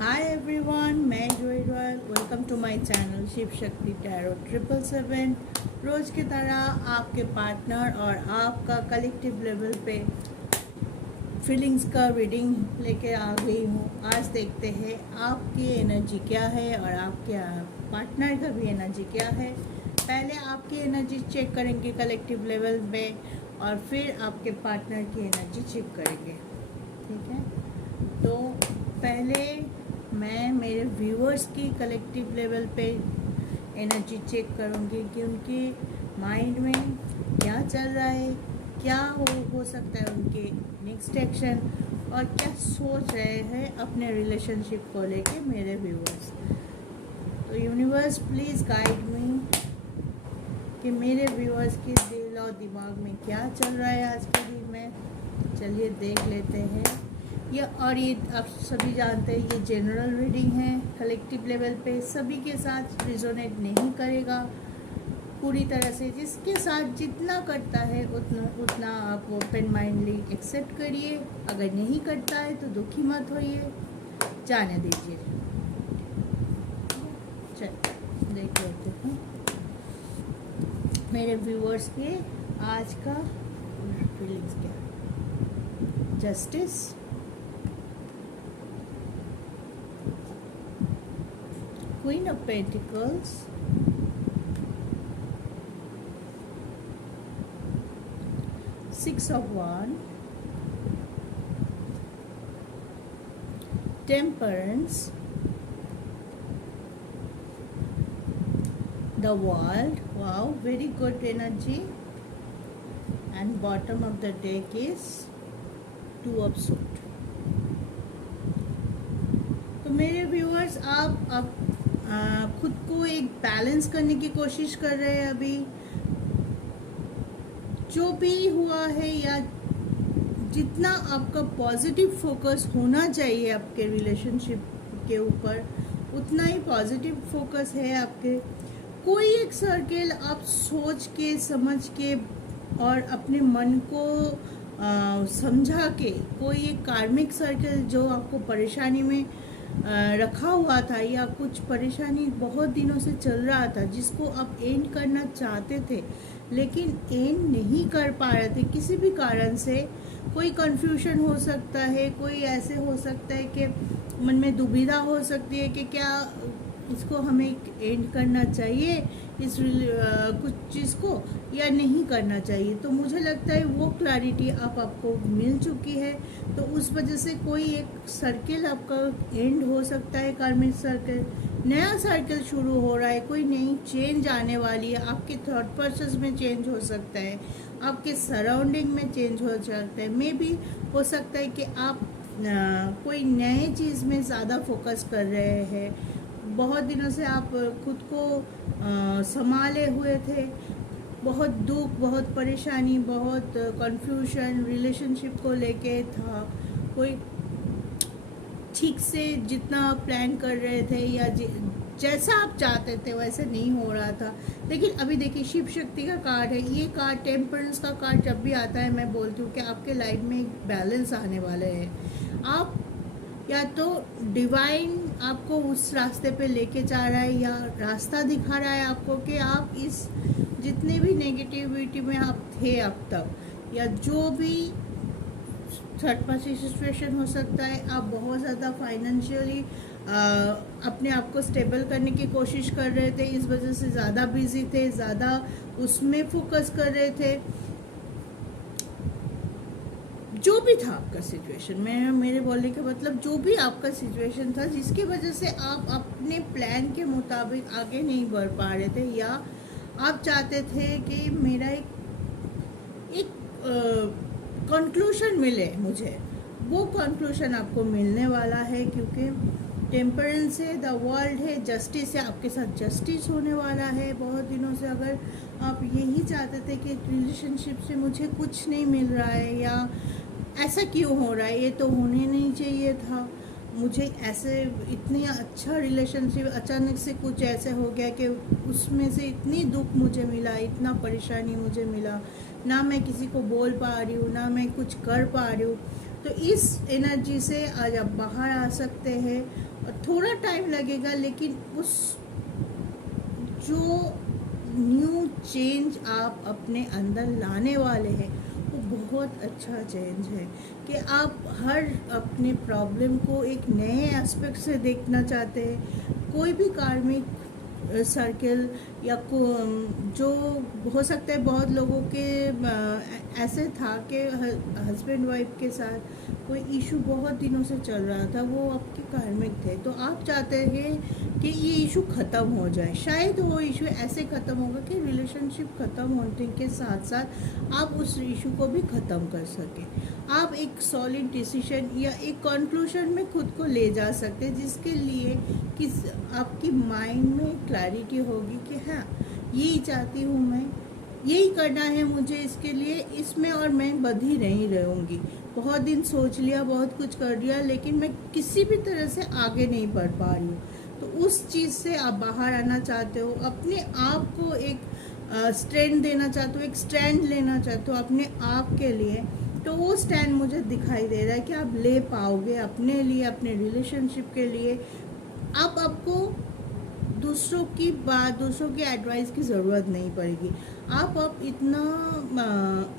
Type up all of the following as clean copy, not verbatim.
हाय everyone, मैं Joy Royal. Welcome to my channel Shiv Shakti tarot 777। रोज़ की तरह आपके पार्टनर और आपका कलेक्टिव लेवल पे फीलिंग्स का रीडिंग लेके आ गई हूँ। आज देखते हैं आपकी एनर्जी क्या है और आपके पार्टनर का भी एनर्जी क्या है। पहले आपकी एनर्जी चेक करेंगे कलेक्टिव लेवल पे और फिर आपके पार्टनर की एनर्जी चेक करेंगे। ठीक है, तो पहले मैं मेरे व्यूअर्स की कलेक्टिव लेवल पे एनर्जी चेक करूँगी कि उनके माइंड में क्या चल रहा है, क्या हो सकता है उनके नेक्स्ट एक्शन, और क्या सोच रहे हैं अपने रिलेशनशिप को लेके मेरे व्यूअर्स। तो यूनिवर्स प्लीज़ गाइड मी कि मेरे व्यूअर्स के दिल और दिमाग में क्या चल रहा है आज के दिन में। चलिए देख लेते हैं। ये आप सभी जानते हैं ये जनरल रीडिंग है, कलेक्टिव लेवल पे सभी के साथ रिजोनेट नहीं करेगा पूरी तरह से। जिसके साथ जितना करता है उतना आप ओपन माइंडली एक्सेप्ट करिए। अगर नहीं करता है तो दुखी मत होइए, जाने दीजिए। चल देख लेते हैं मेरे व्यूअर्स के आज का फीलिंग्स क्या। Justice, Queen of Pentacles, Six of Wands, Temperance, the World. Wow, very good energy. And bottom of the deck is Two of Swords. तो मेरे व्यूअर्स आप खुद को एक बैलेंस करने की कोशिश कर रहे हैं। अभी जो भी हुआ है या जितना आपका पॉजिटिव फोकस होना चाहिए आपके रिलेशनशिप के ऊपर, उतना ही पॉजिटिव फोकस है आपके। कोई एक सर्कल आप सोच के समझ के और अपने मन को समझा के, कोई एक कार्मिक सर्कल जो आपको परेशानी में रखा हुआ था या कुछ परेशानी बहुत दिनों से चल रहा था जिसको आप एंड करना चाहते थे लेकिन एंड नहीं कर पा रहे थे किसी भी कारण से। कोई कंफ्यूजन हो सकता है, कोई ऐसे हो सकता है कि मन में दुविधा हो सकती है कि क्या इसको हमें एंड करना चाहिए इस कुछ चीज़ को या नहीं करना चाहिए। तो मुझे लगता है वो क्लैरिटी आपको मिल चुकी है। तो उस वजह से कोई एक सर्कल आपका एंड हो सकता है, कार्मिक सर्कल। नया सर्कल शुरू हो रहा है, कोई नई चेंज आने वाली है। आपके थॉट प्रोसेस में चेंज हो सकता है, आपके सराउंडिंग में चेंज हो सकता है। मे भी हो सकता है कि आप कोई नए चीज़ में ज़्यादा फोकस कर रहे हैं। बहुत दिनों से आप खुद को संभाले हुए थे, बहुत दुख, बहुत परेशानी, बहुत कंफ्यूजन रिलेशनशिप को लेके था। कोई ठीक से जितना प्लान कर रहे थे या जैसा आप चाहते थे वैसे नहीं हो रहा था। लेकिन अभी देखिए शिव शक्ति का कार्ड है। ये कार्ड, टेम्परेंस का कार्ड जब भी आता है मैं बोलती हूँ कि आपके लाइफ में एक बैलेंस आने वाले हैं। आप या तो डिवाइन आपको उस रास्ते पे लेके जा रहा है या रास्ता दिखा रहा है आपको कि आप इस जितने भी नेगेटिविटी में आप थे अब तक, या जो भी थर्ड पार्टी सिचुएशन हो सकता है, आप बहुत ज़्यादा फाइनेंशियली अपने आप को स्टेबल करने की कोशिश कर रहे थे, इस वजह से ज़्यादा बिजी थे, ज़्यादा उसमें फोकस कर रहे थे। जो भी था आपका सिचुएशन में, मेरे बोलने का मतलब जो भी आपका सिचुएशन था जिसकी वजह से आप अपने प्लान के मुताबिक आगे नहीं बढ़ पा रहे थे, या आप चाहते थे कि मेरा एक कंक्लूजन मिले मुझे, वो कंक्लूजन आपको मिलने वाला है। क्योंकि टेम्परेंस है, द वर्ल्ड है, जस्टिस है, आपके साथ जस्टिस होने वाला है। बहुत दिनों से अगर आप यही चाहते थे कि रिलेशनशिप से मुझे कुछ नहीं मिल रहा है या ऐसा क्यों हो रहा है, ये तो होने नहीं चाहिए था, मुझे ऐसे इतनी अच्छा रिलेशनशिप अचानक से कुछ ऐसे हो गया कि उसमें से इतनी दुख मुझे मिला, इतना परेशानी मुझे मिला, ना मैं किसी को बोल पा रही हूँ, ना मैं कुछ कर पा रही हूँ। तो इस एनर्जी से आज आप बाहर आ सकते हैं, और थोड़ा टाइम लगेगा, लेकिन उस जो न्यू चेंज आप अपने अंदर लाने वाले हैं वो बहुत अच्छा चेंज है कि आप हर अपने प्रॉब्लम को एक नए एस्पेक्ट से देखना चाहते हैं। कोई भी कार्मिक सर्कल या जो हो सकता है, बहुत लोगों के ऐसे था कि हस्बैंड वाइफ के साथ कोई इशू बहुत दिनों से चल रहा था, वो आपके कार्मिक थे, तो आप चाहते हैं कि ये इशू ख़त्म हो जाए। शायद वो इशू ऐसे ख़त्म होगा कि रिलेशनशिप ख़त्म होने के साथ साथ आप उस इशू को भी ख़त्म कर सकें। आप एक सॉलिड डिसीजन या एक कंक्लूजन में खुद को ले जा सकते हैं, जिसके लिए किस आपकी माइंड में क्लैरिटी होगी कि हाँ, यही चाहती हूँ मैं, यही करना है मुझे, इसके लिए इसमें और मैं बंधी नहीं रहूँगी। बहुत दिन सोच लिया, बहुत कुछ कर लिया, लेकिन मैं किसी भी तरह से आगे नहीं बढ़ पा रही हूँ। तो उस चीज़ से आप बाहर आना चाहते हो, अपने आप को एक स्टैंड देना चाहते हो, एक स्टैंड लेना चाहते हो अपने आप के लिए, तो वो स्टैंड मुझे दिखाई दे रहा है कि आप ले पाओगे अपने लिए, अपने रिलेशनशिप के लिए। अब आपको दूसरों की बात, दूसरों की एडवाइस की ज़रूरत नहीं पड़ेगी। आप अब इतना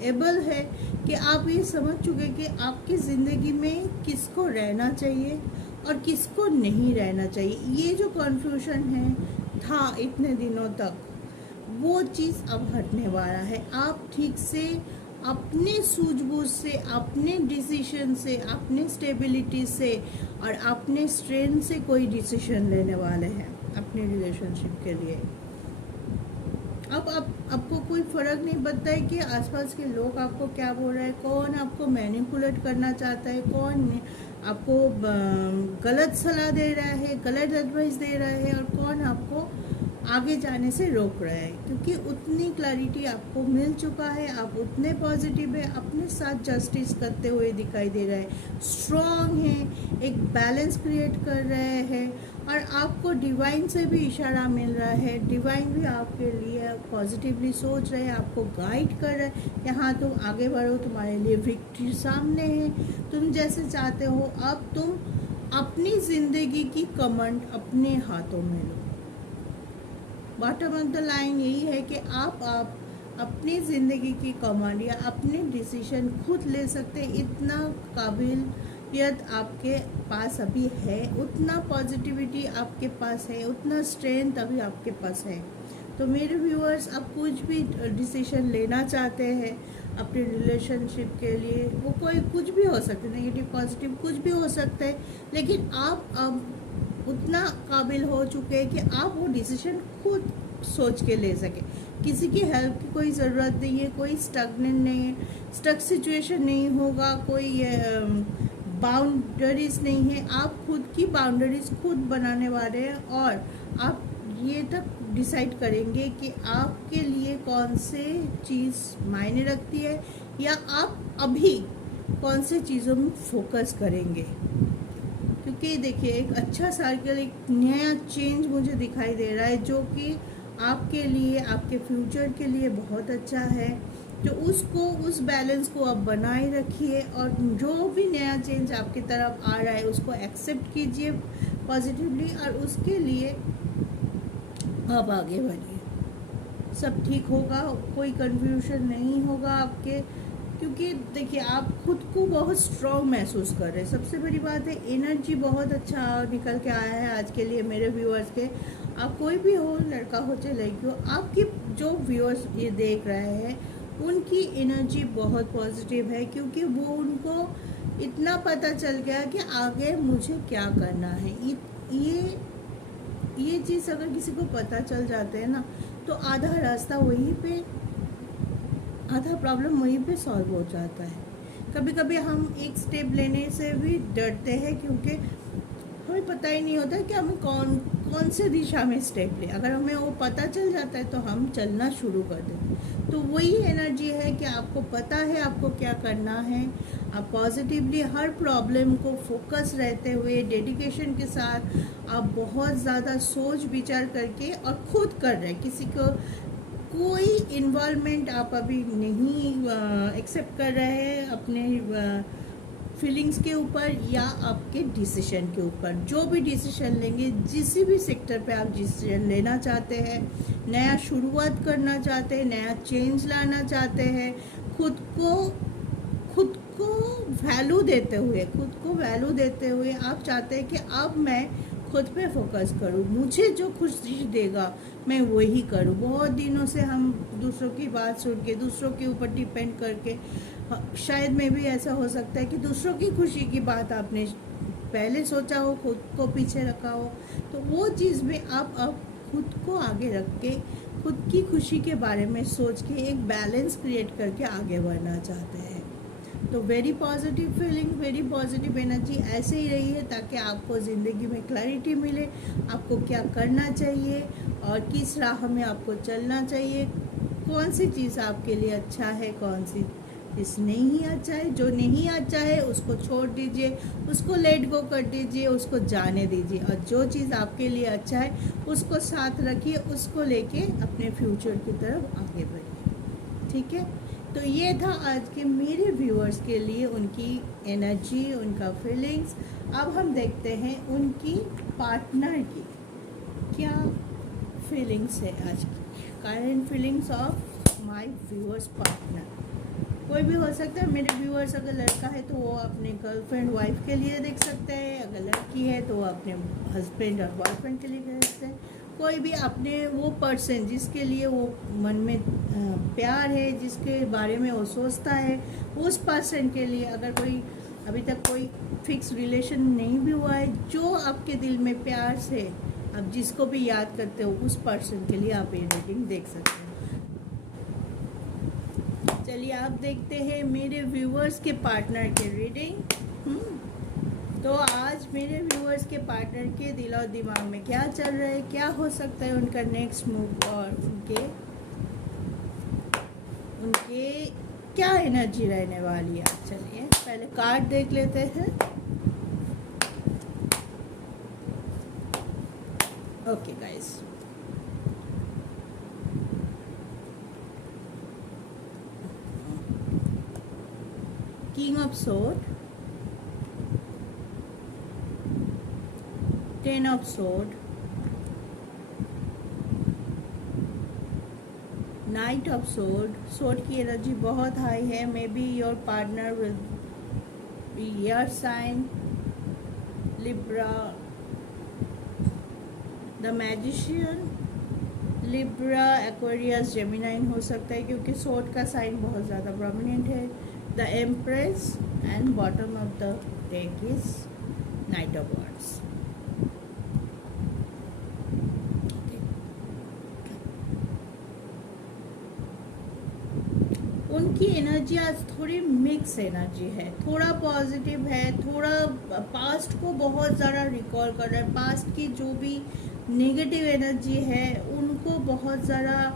एबल है कि आप ये समझ चुके कि आपकी ज़िंदगी में किसको रहना चाहिए और किसको नहीं रहना चाहिए। ये जो कन्फ्यूजन है था इतने दिनों तक, वो चीज़ अब हटने वाला है। आप ठीक से अपने सूझबूझ से, अपने डिसीजन से, अपने स्टेबिलिटी से और अपने स्ट्रेंथ से कोई डिसीजन लेने वाले हैं अपने रिलेशनशिप के लिए। अब आपको कोई फ़र्क नहीं पड़ता है कि आसपास के लोग आपको क्या बोल रहे हैं, कौन आपको मैनिपुलेट करना चाहता है, कौन आपको गलत सलाह दे रहा है, गलत एडवाइस दे रहा है, और कौन आपको आगे जाने से रोक रहा है। क्योंकि उतनी क्लैरिटी आपको मिल चुका है, आप उतने पॉजिटिव है, अपने साथ जस्टिस करते हुए दिखाई दे रहे हैं, स्ट्रॉन्ग हैं, एक बैलेंस क्रिएट कर रहे हैं, और आपको डिवाइन से भी इशारा मिल रहा है। डिवाइन भी आपके लिए पॉजिटिवली सोच रहे हैं, आपको गाइड कर रहे हैं कि हाँ, तुम आगे बढ़ो, तुम्हारे लिए विक्ट्री सामने है, तुम जैसे चाहते हो। अब तुम अपनी ज़िंदगी की कमांड अपने हाथों में लो। बॉटम ऑफ द लाइन यही है कि आप अपनी ज़िंदगी की कमांड या अपने डिसीजन खुद ले सकते। इतना काबिलियत आपके पास अभी है, उतना पॉजिटिविटी आपके पास है, उतना स्ट्रेंथ अभी आपके पास है। तो मेरे व्यूअर्स, आप कुछ भी डिसीजन लेना चाहते हैं अपने रिलेशनशिप के लिए, वो कोई कुछ भी हो सकता है, नेगेटिव पॉजिटिव कुछ भी हो सकता है, लेकिन आप अब उतना काबिल हो चुके हैं कि आप वो डिसीजन खुद सोच के ले सकें। किसी की हेल्प की कोई ज़रूरत नहीं है, कोई स्टगनेंट नहीं है, स्टक सिचुएशन नहीं होगा, कोई बाउंड्रीज नहीं है। आप खुद की बाउंड्रीज खुद बनाने वाले हैं, और आप ये तक डिसाइड करेंगे कि आपके लिए कौन से चीज़ मायने रखती है, या आप अभी कौन से चीज़ों में फोकस करेंगे। क्योंकि देखिए, एक अच्छा सर्कल, एक नया चेंज मुझे दिखाई दे रहा है, जो कि आपके लिए, आपके फ्यूचर के लिए बहुत अच्छा है। तो उस बैलेंस को आप बनाए रखिए, और जो भी नया चेंज आपकी तरफ आ रहा है उसको एक्सेप्ट कीजिए पॉजिटिवली, और उसके लिए आप आगे बढ़िए। सब ठीक होगा, कोई कन्फ्यूजन नहीं होगा आपके। क्योंकि देखिए, आप खुद को बहुत स्ट्रॉन्ग महसूस कर रहे हैं। सबसे बड़ी बात है, एनर्जी बहुत अच्छा निकल के आया है आज के लिए मेरे व्यूअर्स के। आप कोई भी हो, लड़का हो चाहे लड़की हो, आपकी जो व्यूअर्स ये देख रहे हैं उनकी एनर्जी बहुत पॉजिटिव है, क्योंकि वो उनको इतना पता चल गया कि आगे मुझे क्या करना है। ये चीज़ अगर किसी को पता चल जाते हैं ना, तो आधा रास्ता वहीं पे, आधा प्रॉब्लम वहीं पे सॉल्व हो जाता है। कभी कभी हम एक स्टेप लेने से भी डरते हैं, क्योंकि हमें पता ही नहीं होता कि हमें कौन से दिशा में स्टेप ले। अगर हमें वो पता चल जाता है तो हम चलना शुरू कर देते हैं। तो वही एनर्जी है कि आपको पता है आपको क्या करना है। आप पॉजिटिवली हर प्रॉब्लम को फोकस रहते हुए, डेडिकेशन के साथ आप बहुत ज़्यादा सोच विचार करके और खुद कर रहे हैं। किसी को कोई इन्वॉल्वमेंट आप अभी नहीं एक्सेप्ट कर रहे हैं अपने फीलिंग्स के ऊपर या आपके डिसीजन के ऊपर। जो भी डिसीजन लेंगे, जिस भी सेक्टर पे आप डिसीजन लेना चाहते हैं, नया शुरुआत करना चाहते हैं, नया चेंज लाना चाहते हैं, खुद को वैल्यू देते हुए आप चाहते हैं कि अब मैं खुद पे फोकस करूं, मुझे जो खुशी देगा मैं वही करूं। बहुत दिनों से हम दूसरों की बात सुन के, दूसरों के ऊपर डिपेंड करके, शायद में भी ऐसा हो सकता है कि दूसरों की खुशी की बात आपने पहले सोचा हो, खुद को पीछे रखा हो, तो वो चीज़ में आप अब खुद को आगे रख के, खुद की खुशी के बारे में सोच के एक बैलेंस क्रिएट करके आगे बढ़ना चाहते हैं। तो very positive feeling, very positive energy ऐसे ही रही है, ताकि आपको ज़िंदगी में क्लैरिटी मिले, आपको क्या करना चाहिए और किस राह में आपको चलना चाहिए, कौन सी चीज़ आपके लिए अच्छा है, कौन सी चीज़ नहीं अच्छा है। जो नहीं अच्छा है उसको छोड़ दीजिए, उसको लेट गो कर दीजिए, उसको जाने दीजिए, और जो चीज़ आपके लिए अच्छा है उसको साथ रखिए, उसको लेके अपने फ्यूचर की तरफ आगे बढ़िए। ठीक है, तो ये था आज के मेरे व्यूअर्स के लिए उनकी एनर्जी, उनका फीलिंग्स। अब हम देखते हैं उनकी पार्टनर की क्या फीलिंग्स है आज की, current feelings of my viewers partner. कोई भी हो सकता है मेरे व्यूअर्स। अगर लड़का है तो वो अपने गर्लफ्रेंड वाइफ के लिए देख सकते हैं, अगर लड़की है तो वो अपने हस्बैंड और बॉयफ्रेंड के लिए देख सकते हैं। कोई भी अपने वो पर्सन जिसके लिए वो मन में प्यार है, जिसके बारे में वो सोचता है, उस पर्सन के लिए। अगर कोई अभी तक कोई फिक्स रिलेशन नहीं भी हुआ है, जो आपके दिल में प्यार से आप जिसको भी याद करते हो, उस पर्सन के लिए आप ये रीडिंग देख सकते हो। चलिए आप देखते हैं मेरे व्यूअर्स के पार्टनर के रीडिंग। तो आज मेरे व्यूअर्स के पार्टनर के दिल और दिमाग में क्या चल रहा है, क्या हो सकता है उनका नेक्स्ट मूव, और उनके क्या एनर्जी रहने वाली है। चलिए पहले कार्ड देख लेते हैं। Okay guys, king of sword, 10 of sword, knight of sword. Sword की एनर्जी बहुत हाई है। Maybe your partner will be air sign, Libra, the magician, Libra, Aquarius, Gemini हो सकता है, क्योंकि सोर्ड का साइन बहुत ज़्यादा प्रोमिनेंट है। The empress and bottom of the deck is night of wands. उनकी एनर्जी आज थोड़ी मिक्स एनर्जी है, थोड़ा पॉजिटिव है, थोड़ा पास्ट को बहुत ज़्यादा रिकॉल कर रहा है। पास्ट की जो भी नेगेटिव एनर्जी है उनको बहुत ज़्यादा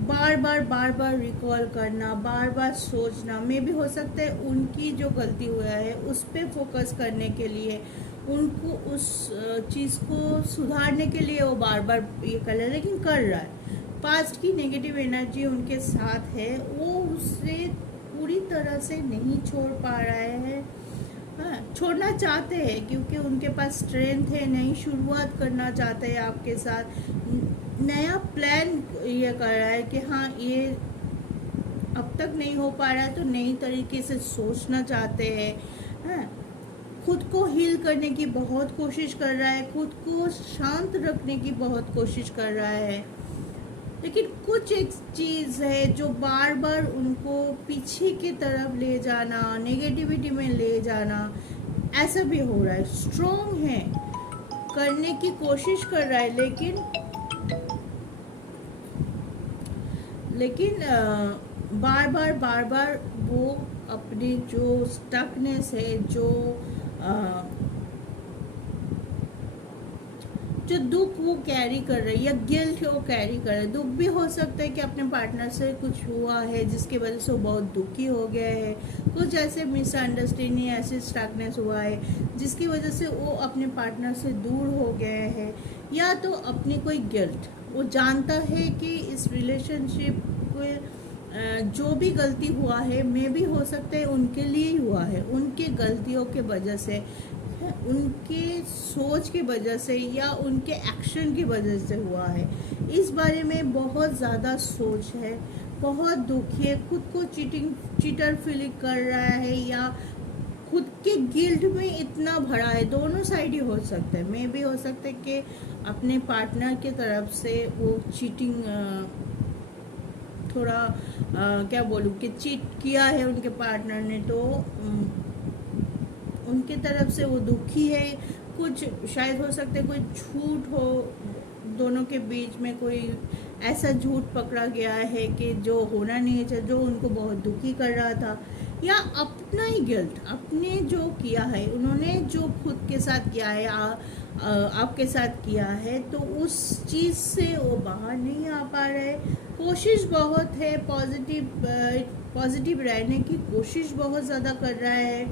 बार बार रिकॉल करना, बार बार सोचना। मे भी हो सकता है उनकी जो गलती हुआ है उस पर फोकस करने के लिए, उनको उस चीज़ को सुधारने के लिए वो बार बार ये कर रहा है, लेकिन कर रहा है। पास्ट की नेगेटिव एनर्जी उनके साथ है, वो उससे पूरी तरह से नहीं छोड़ पा रहे हैं। हाँ, छोड़ना चाहते हैं क्योंकि उनके पास स्ट्रेंथ है, नई शुरुआत करना चाहते हैं आपके साथ, नया प्लान ये कर रहा है कि हाँ ये अब तक नहीं हो पा रहा है तो नई तरीके से सोचना चाहते हैं। हाँ, खुद को हील करने की बहुत कोशिश कर रहा है, खुद को शांत रखने की बहुत कोशिश कर रहा है, लेकिन कुछ एक चीज़ है जो बार बार उनको पीछे की तरफ ले जाना, नेगेटिविटी में ले जाना, ऐसा भी हो रहा है। स्ट्रॉन्ग है, करने की कोशिश कर रहा है, लेकिन बार बार वो अपनी जो स्टकनेस है, जो दुख वो कैरी कर रही है, या गिल्ट वो कैरी कर रहा है। दुख भी हो सकता है कि अपने पार्टनर से कुछ हुआ है जिसकी वजह से वो बहुत दुखी हो गया है, कुछ ऐसे मिसअंडरस्टैंडिंग, ऐसे स्टकनेस हुआ है जिसकी वजह से वो अपने पार्टनर से दूर हो गए हैं, या तो अपनी कोई गिल्ट, वो जानता है कि इस रिलेशनशिप को जो भी गलती हुआ है मे भी हो सकता है उनके लिए ही हुआ है, उनके गलतियों के वजह से, उनके सोच की वजह से या उनके एक्शन की वजह से हुआ है। इस बारे में बहुत ज़्यादा सोच है, बहुत दुखी है, खुद को चीटर फील कर रहा है या खुद के गिल्ट में इतना भरा है। दोनों साइड ही हो सकता है, मे भी हो सकता है कि अपने पार्टनर की तरफ से वो चीटिंग थोड़ा क्या बोलूँ कि चीट किया है उनके पार्टनर ने, तो उनके तरफ से वो दुखी है। कुछ शायद हो सकता है कोई झूठ हो दोनों के बीच में, कोई ऐसा झूठ पकड़ा गया है कि जो होना नहीं चाहिए, जो उनको बहुत दुखी कर रहा था, या अपना ही गिल्ट, अपने जो किया है, उन्होंने जो खुद के साथ किया है, आपके साथ किया है, तो उस चीज़ से वो बाहर नहीं आ पा रहे। कोशिश बहुत है, पॉजिटिव रहने की कोशिश बहुत ज़्यादा कर रहा है,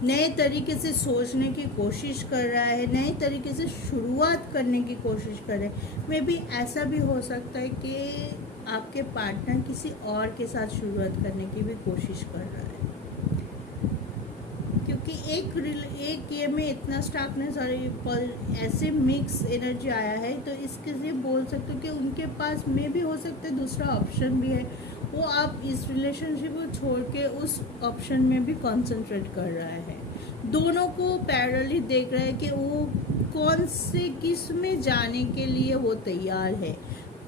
नए तरीके से सोचने की कोशिश कर रहा है, नए तरीके से शुरुआत करने की कोशिश कर रहे हैं। मे बी ऐसा भी हो सकता है कि आपके पार्टनर किसी और के साथ शुरुआत करने की भी कोशिश कर रहा है, क्योंकि एक ये में इतना स्टार्कनेस और ऐसे मिक्स एनर्जी आया है, तो इसके लिए बोल सकते हो कि उनके पास में भी हो सकता है दूसरा ऑप्शन भी है। वो आप इस रिलेशनशिप को छोड़ के उस ऑप्शन में भी कंसंट्रेट कर रहा है। दोनों को पैरेलली देख रहा है कि वो कौन से किस में जाने के लिए वो तैयार है,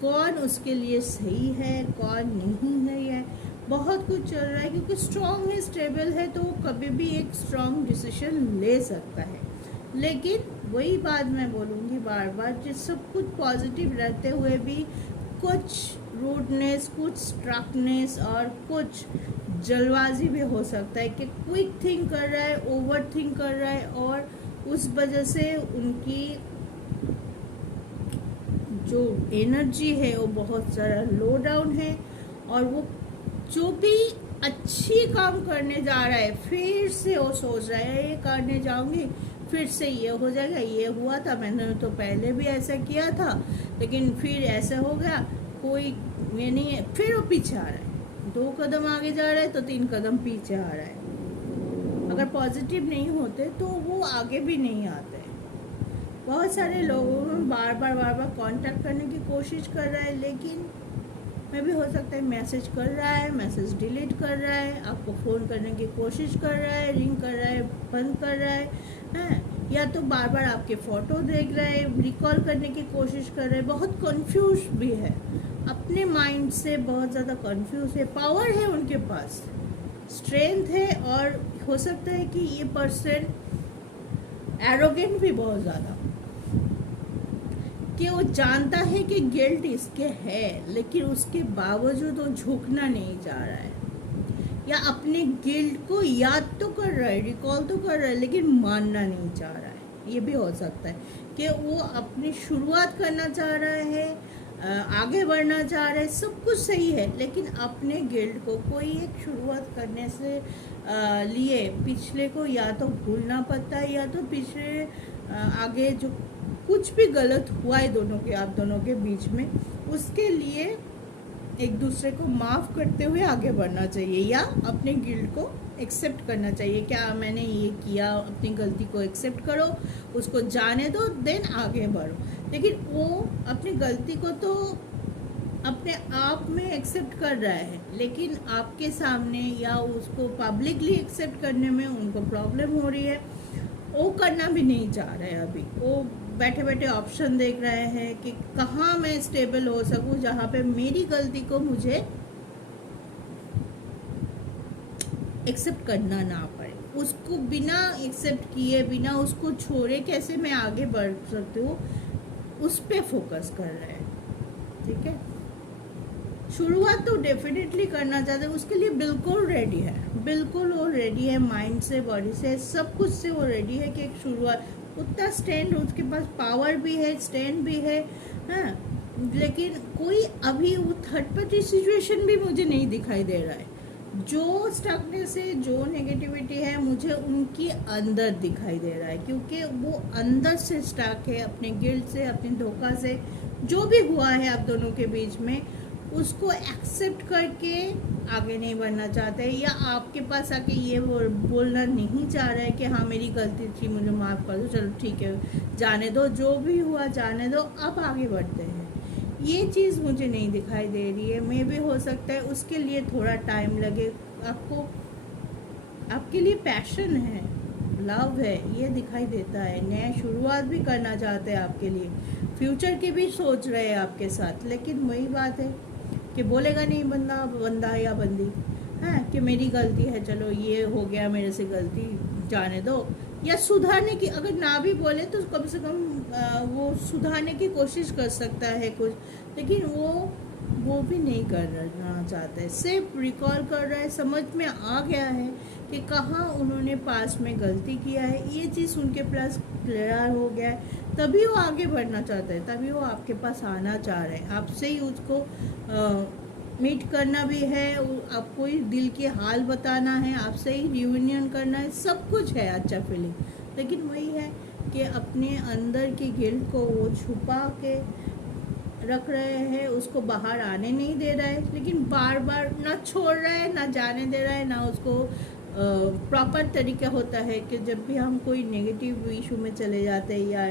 कौन उसके लिए सही है, कौन नहीं है। ये बहुत कुछ चल रहा है, क्योंकि स्ट्रॉन्ग है, स्टेबल है, तो वो कभी भी एक स्ट्रॉन्ग डिसीजन ले सकता है। लेकिन वही बात मैं बोलूँगी बार बार, जिस सब कुछ पॉजिटिव रहते हुए भी कुछ रूडनेस, कुछ स्ट्रकनेस और कुछ जल्दबाजी भी हो सकता है कि क्विक थिंक कर रहा है, ओवर थिंक कर रहा है, और उस वजह से उनकी जो एनर्जी है वो बहुत सारा लो डाउन है, और वो जो भी अच्छी काम करने जा रहा है फिर से वो सोच रहा है ये करने जाऊंगी फिर से ये हो जाएगा, ये हुआ था, मैंने तो पहले भी ऐसा किया था लेकिन फिर ऐसा हो गया, कोई ये नहीं है, फिर वो पीछे आ रहा है। 2 कदम आगे जा रहा है तो 3 कदम पीछे आ रहा है। अगर पॉजिटिव नहीं होते तो वो आगे भी नहीं आते। बहुत सारे लोगों में बार बार कांटेक्ट करने की कोशिश कर रहा है, लेकिन मैं भी हो सकता है मैसेज कर रहा है, मैसेज डिलीट कर रहा है, आपको फ़ोन करने की कोशिश कर रहा है, रिंग कर रहा है, बंद कर रहा है, या तो बार बार आपके फ़ोटो देख रहा है, रिकॉल करने की कोशिश कर रहा है। बहुत कंफ्यूज भी है, अपने माइंड से बहुत ज़्यादा कंफ्यूज है। पावर है उनके पास, स्ट्रेंथ है, और हो सकता है कि ये पर्सन एरोगेंट भी बहुत ज़्यादा, कि वो जानता है कि गिल्ट इसके है, लेकिन उसके बावजूद वो झुकना नहीं चाह रहा है, या अपने गिल्ट को याद तो कर रहा है, रिकॉल तो कर रहा है, लेकिन मानना नहीं चाह रहा है। ये भी हो सकता है कि वो अपनी शुरुआत करना चाह रहा है, आगे बढ़ना चाह रहा है, सब कुछ सही है, लेकिन अपने गिल्ट को कोई एक शुरुआत करने से लिए पिछले को या तो भूलना पड़ता है, या तो पिछले आगे जो कुछ भी गलत हुआ है आप दोनों के बीच में, उसके लिए एक दूसरे को माफ़ करते हुए आगे बढ़ना चाहिए, या अपने गिल्ट को एक्सेप्ट करना चाहिए। क्या मैंने ये किया, अपनी गलती को एक्सेप्ट करो, उसको जाने दो, देन आगे बढ़ो। लेकिन वो अपनी गलती को तो अपने आप में एक्सेप्ट कर रहा है, लेकिन आपके सामने या उसको पब्लिकली एक्सेप्ट करने में उनको प्रॉब्लम हो रही है। वो करना भी नहीं चाह रहे हैं। अभी वो बैठे बैठे ऑप्शन देख रहे हैं कि कहाँ मैं स्टेबल हो सकूं, जहाँ पे मेरी गलती को मुझे एक्सेप्ट करना ना पड़े। उसको बिना एक्सेप्ट किए, बिना उसको छोड़े कैसे मैं आगे बढ़ सकती हूँ, उस पे फोकस कर रहे हैं। ठीक है, शुरुआत तो डेफिनेटली करना चाहते हैं, उसके लिए बिल्कुल रेडी है, बिल्कुल वो रेडी है, माइंड से, बॉडी से, सब कुछ से वो रेडी है कि एक शुरुआत, उतना स्टैंड, उसके पास पावर भी है, स्टैंड भी है, हाँ। लेकिन कोई अभी वो थर्ड पार्टी सिचुएशन भी मुझे नहीं दिखाई दे रहा है। जो स्टकनेस है, जो नेगेटिविटी है, मुझे उनकी अंदर दिखाई दे रहा है, क्योंकि वो अंदर से स्टक है, अपने गिल्ट से, अपने धोखा से, जो भी हुआ है आप दोनों के बीच में, उसको एक्सेप्ट करके आगे नहीं बढ़ना चाहते, या आपके पास आके ये बोलना नहीं चाह रहा है कि हाँ मेरी गलती थी, मुझे माफ़ कर दो, चलो ठीक है जाने दो, जो भी हुआ जाने दो, अब आगे बढ़ते हैं। ये चीज़ मुझे नहीं दिखाई दे रही है। मे भी हो सकता है उसके लिए थोड़ा टाइम लगे आपको, आपके लिए पैशन है, लव है, ये दिखाई देता है। नया शुरुआत भी करना चाहते हैं आपके लिए, फ्यूचर की भी सोच रहे हैं आपके साथ, लेकिन वही बात है कि बोलेगा नहीं बंदा या बंदी है कि मेरी गलती है, चलो ये हो गया मेरे से गलती, जाने दो। या सुधारने की, अगर ना भी बोले तो कम से कम वो सुधारने की कोशिश कर सकता है कुछ, लेकिन वो भी नहीं करना चाहता है, सिर्फ रिकॉल कर रहा है। समझ में आ गया है कि कहाँ उन्होंने पास्ट में गलती किया है, ये चीज़ उनके पास क्लियर हो गया है, तभी वो आगे बढ़ना चाहता है, तभी वो आपके पास आना चाह रहे हैं। आपसे ही उसको मीट करना भी है, आपको ही दिल के हाल बताना है, आपसे ही रियूनियन करना है, सब कुछ है अच्छा फीलिंग, लेकिन वही है कि अपने अंदर की गिल्ट को वो छुपा के रख रहे हैं, उसको बाहर आने नहीं दे रहा है, लेकिन बार बार ना छोड़ रहा है, ना जाने दे रहा है, ना उसको प्रॉपर तरीका होता है कि जब भी हम कोई नेगेटिव इशू में चले जाते हैं या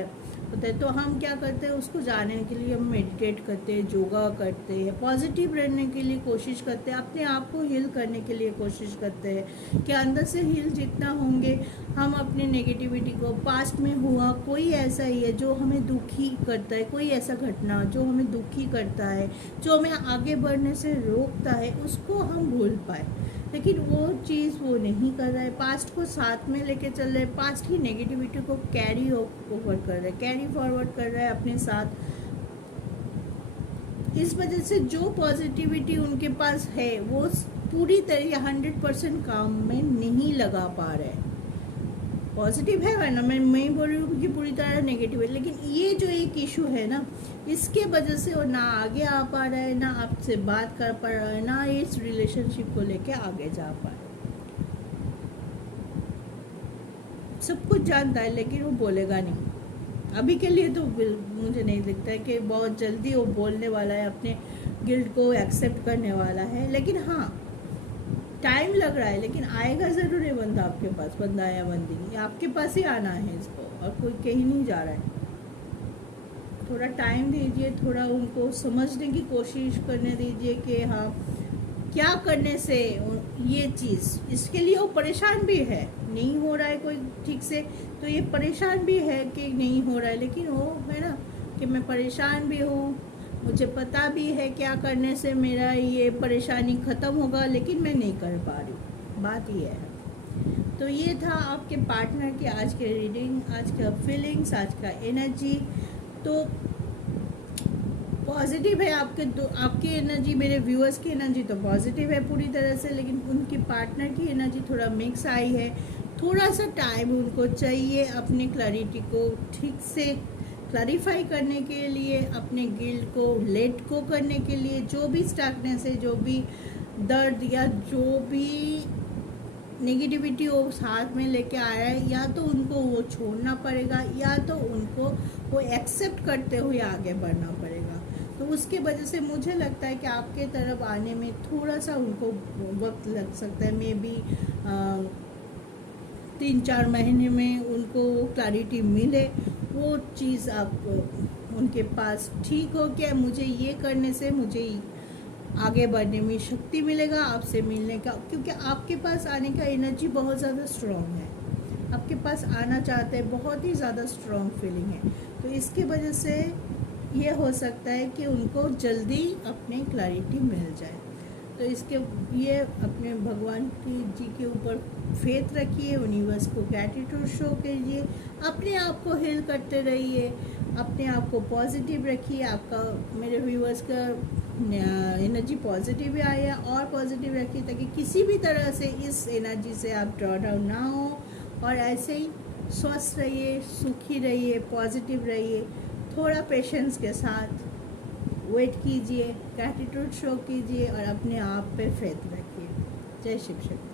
होता है तो हम क्या करते हैं, उसको जाने के लिए हम मेडिटेट करते हैं, योगा करते हैं, पॉजिटिव रहने के लिए कोशिश करते हैं, अपने आप को हील करने के लिए कोशिश करते हैं कि अंदर से हील जितना होंगे हम अपने नेगेटिविटी को, पास्ट में हुआ कोई ऐसा ही है जो हमें दुखी करता है, कोई ऐसा घटना जो हमें दुखी करता है, जो हमें आगे बढ़ने से रोकता है, उसको हम भूल पाए, लेकिन वो चीज़ वो नहीं कर रहा है। पास्ट को साथ में लेके चल रहे हैं, पास्ट की नेगेटिविटी को कैरी ओवर कर रहे हैं, कैरी फॉरवर्ड कर रहा है अपने साथ। इस वजह से जो पॉजिटिविटी उनके पास है वो पूरी तरह 100% काम में नहीं लगा पा रहे हैं। पॉजिटिव है वरना मैं बोल रही हूँ कि पूरी तरह नेगेटिव है, लेकिन ये जो एक इशू है ना, इसके वजह से वो ना आगे आ पा रहा है, ना आपसे बात कर पा रहा है, ना इस रिलेशनशिप को लेके आगे जा पा रहा है। सब कुछ जानता है लेकिन वो बोलेगा नहीं अभी के लिए, तो मुझे नहीं लगता है कि बहुत जल्दी वो बोलने वाला है, अपने गिल्ट को एक्सेप्ट करने वाला है, लेकिन हाँ टाइम लग रहा है, लेकिन आएगा ज़रूर है बंदा आपके पास, बंदा या बंदी आपके पास ही आना है इसको, और कोई कहीं नहीं जा रहा है। थोड़ा टाइम दीजिए, थोड़ा उनको समझने की कोशिश करने दीजिए कि हाँ क्या करने से ये चीज़, इसके लिए वो परेशान भी है, नहीं हो रहा है कोई ठीक से, तो ये परेशान भी है कि नहीं हो रहा है, लेकिन वो है ना कि मैं परेशान भी हूँ, मुझे पता भी है क्या करने से मेरा ये परेशानी ख़त्म होगा, लेकिन मैं नहीं कर पा रही, बात ये है। तो ये था आपके पार्टनर की आज के रीडिंग, आज का फीलिंग्स, आज का एनर्जी। तो पॉजिटिव है आपकी एनर्जी, मेरे व्यूअर्स की एनर्जी तो पॉजिटिव है पूरी तरह से, लेकिन उनकी पार्टनर की एनर्जी थोड़ा मिक्स आई है। थोड़ा सा टाइम उनको चाहिए अपने क्लैरिटी को ठीक से क्लैरिफाई करने के लिए, अपने गिल्ट को लेट को करने के लिए, जो भी स्टकनेस है, जो भी दर्द या जो भी नेगेटिविटी वो साथ में लेके आ रहा है, या तो उनको वो छोड़ना पड़ेगा या तो उनको वो एक्सेप्ट करते हुए आगे बढ़ना पड़ेगा। तो उसके वजह से मुझे लगता है कि आपके तरफ आने में थोड़ा सा उनको वक्त लग सकता है, मे बी 3-4 महीने में उनको वो क्लैरिटी मिले, वो चीज़ आपको उनके पास ठीक हो क्या, मुझे ये करने से मुझे आगे बढ़ने में शक्ति मिलेगा आपसे मिलने का, क्योंकि आपके पास आने का एनर्जी बहुत ज़्यादा स्ट्रॉन्ग है, आपके पास आना चाहते हैं, बहुत ही ज़्यादा स्ट्रॉन्ग फीलिंग है। तो इसकी वजह से ये हो सकता है कि उनको जल्दी अपने क्लैरिटी मिल जाए। तो इसके ये अपने भगवान जी के ऊपर फेथ रखिए, यूनिवर्स को ग्रैटिट्यूड शो कीजिए, अपने आप को हील करते रहिए, अपने आप को पॉजिटिव रखिए। आपका मेरे व्यूअर्स का एनर्जी पॉजिटिव ही आया और पॉजिटिव रखिए, ताकि किसी भी तरह से इस एनर्जी से आप ड्रॉ डाउन ना हो, और ऐसे ही स्वस्थ रहिए, सुखी रहिए, पॉजिटिव रहिए। थोड़ा पेशेंस के साथ वेट कीजिए, ग्रैटिट्यूड शो कीजिए और अपने आप पे फेथ रखिए। जय शिव शक्ति।